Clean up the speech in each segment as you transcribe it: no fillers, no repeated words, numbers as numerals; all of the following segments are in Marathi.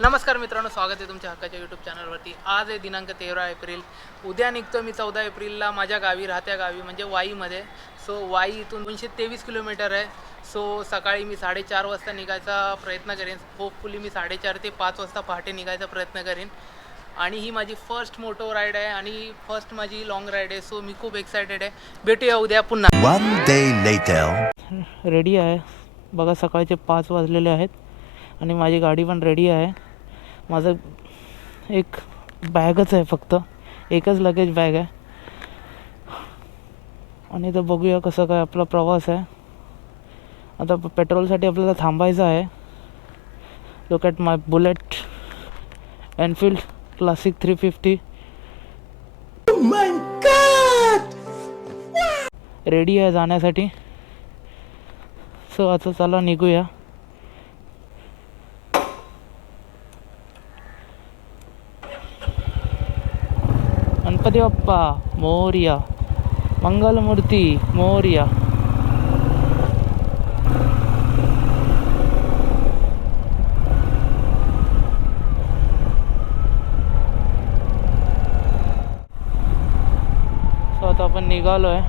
नमस्कार मित्रांनो, स्वागत आहे तुमच्या हक्काच्या यूट्यूब चॅनलवरती। आज आहे दिनांक 13 एप्रिल। उद्या निघतो मी 14 एप्रिलला माझ्या गावी, राहत्या गावी म्हणजे वाईमध्ये। सो वाई इथून 223 किलोमीटर आहे। सो सकाळी मी 4:30 वाजता निघायचा प्रयत्न करेन। होपफुली मी 4:30 ते 5 वाजता पहाटे निघायचा प्रयत्न करेन। आणि ही माझी फर्स्ट मोटो राईड आहे आणि फर्स्ट माझी लॉंग राईड आहे। सो मी खूप एक्सायटेड आहे। भेटूया उद्या पुन्हा। One day later. रेडी आहे बघा, सकाळचे 5 वाजलेले आहेत आणि माझी गाडी पण रेडी आहे। माझं एक बॅगच आहे, फक्त एकच लगेज बॅग आहे। आणि तर बघूया कसं काय आपला प्रवास आहे। आता पेट्रोलसाठी आपल्याला थांबायचं आहे। Look at my bullet Enfield classic 350। Oh my God! Ready आहे जाण्यासाठी। सो आता चला निघूया। गणपती बाप्पा मोरया, मंगलमूर्ती मोरया। सो आता आपण निघालो आहे,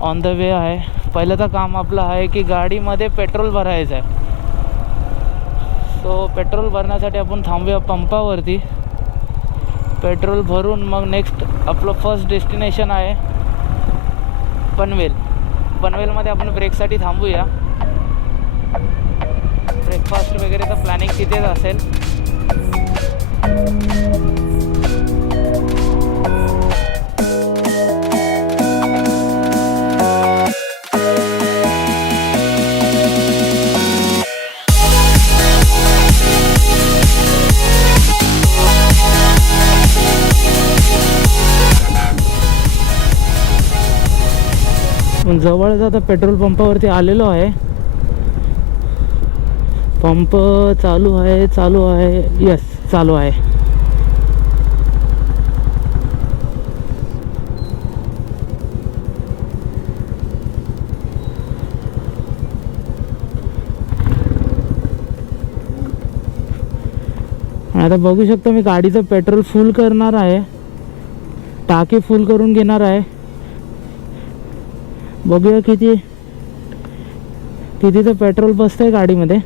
ऑन द वे आहे। पहिलं काम आपलं आहे की गाडीमध्ये पेट्रोल भरायचं आहे। सो पेट्रोल भरण्यासाठी आपण थांबूया पंपावरती। पेट्रोल भरून मग नेक्स्ट आपलं फर्स्ट डेस्टिनेशन आहे पनवेल। पनवेलमध्ये आपण ब्रेकसाठी थांबूया। ब्रेकफास्ट वगैरेचं प्लॅनिंग तिथेच असेल। जवळच आता पेट्रोल पंपावरती आलेलो आहे। पंप चालू आहे, यस चालू आहे। आता बघू शकतो मी गाडीचं पेट्रोल फुल करणार आहे, टाकी फुल करून घेणार आहे। बघूया कितीचं पेट्रोल बसतंय गाडीमध्ये।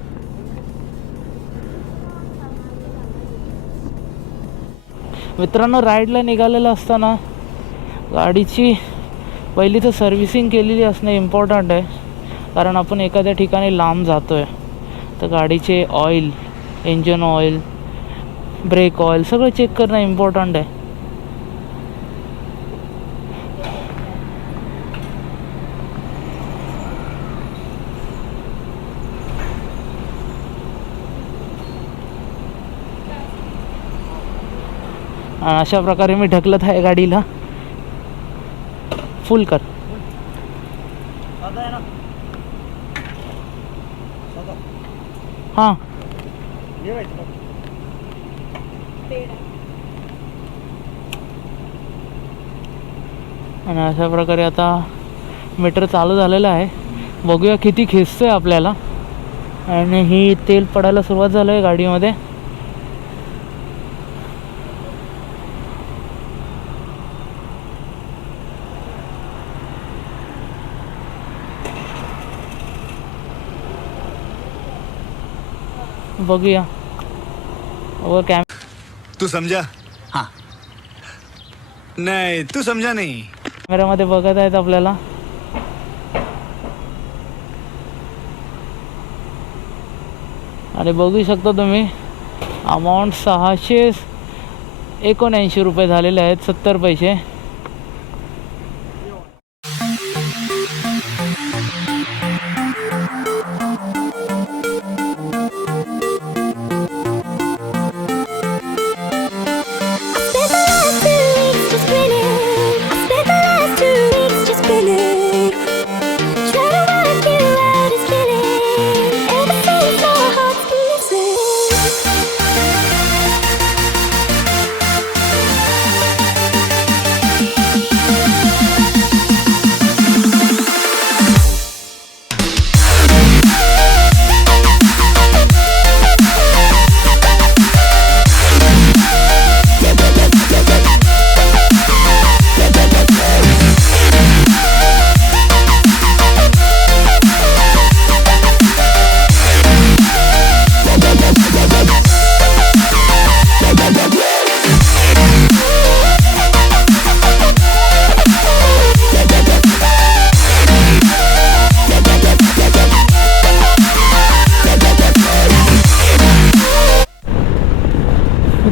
मित्रांनो, राईडला निघालेलं असताना गाडीची पहिली तर सर्व्हिसिंग केलेली असणे इम्पॉर्टंट आहे। कारण आपण एखाद्या ठिकाणी लांब जातोय तर गाडीचे oil, engine oil, brake oil सगळं चेक करणं इम्पॉर्टंट आहे। अशा प्रकारे मी ढकलत आहे गाडीला। फुल कर। हां आणि अशा प्रकारे आता मीटर चालू झालेलं आहे। बघूया किती खेचतोय आपल्याला। आणि ही तेल पडायला सुरुवात झालं आहे गाडीमध्ये। बघूया वो तू समझा? हाँ नहीं तू समझा नहीं। कॅमेऱ्यामध्ये बघत आहेत आपल्याला। आणि बघू शकता तुम्ही अमाऊंट 679 रुपये झालेले आहेत, 70 पैसे।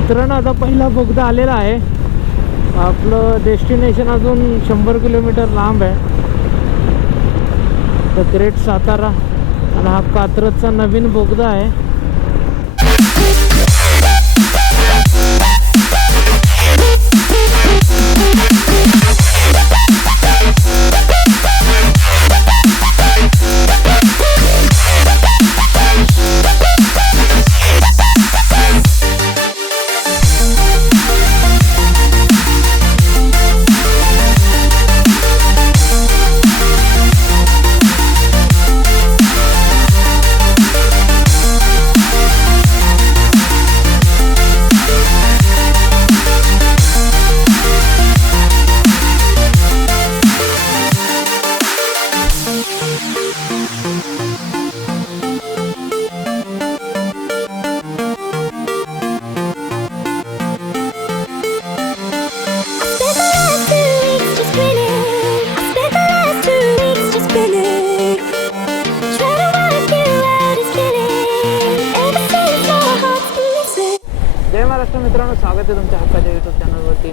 मित्रांनो आता पहिला बोगदा आलेला आहे. आपलं डेस्टिनेशन अजून 100 किलोमीटर लांब आहे. द ग्रेट सातारा आणि हा कात्रजचा नवीन बोगदा आहे. जय महाराष्ट्र मित्रांनो, स्वागत आहे तुमच्या हक्काच्या यूट्यूब चॅनलवरती.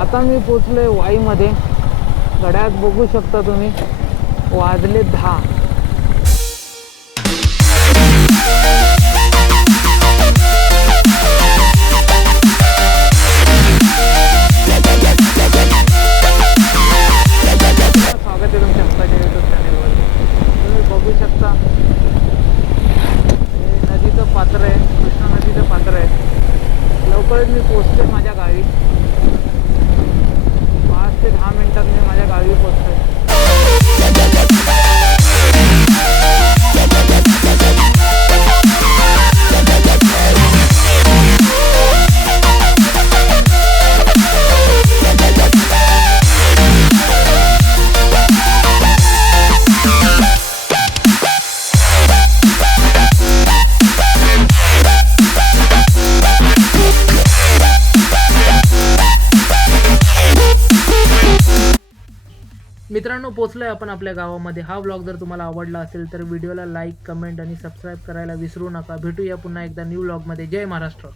आता मी पोचलो आहे वाईमध्ये. घड्याळात बघू शकता तुम्ही, वाजले 10. स्वागत आहे तुमच्या हक्काच्या यूट्यूब चॅनलवरती. तुम्ही बघू शकता हे नदीचं पात्र आहे, कृष्णा नदीचं पात्र आहे. लवकरच मी पोचतोय माझ्या गावी. 5 ते 10 मिनिटात मी माझ्या गावी पोचतोय. मित्रांनो, पोचलोय आपण आपल्या गावामध्ये. हा व्लॉग जर तुम्हाला आवडला असेल तर व्हिडिओला लाईक, कमेंट आणि सबस्क्राईब करायला विसरू नका. भेटूया पुन्हा एकदा न्यू व्लॉगमध्ये. जय महाराष्ट्र.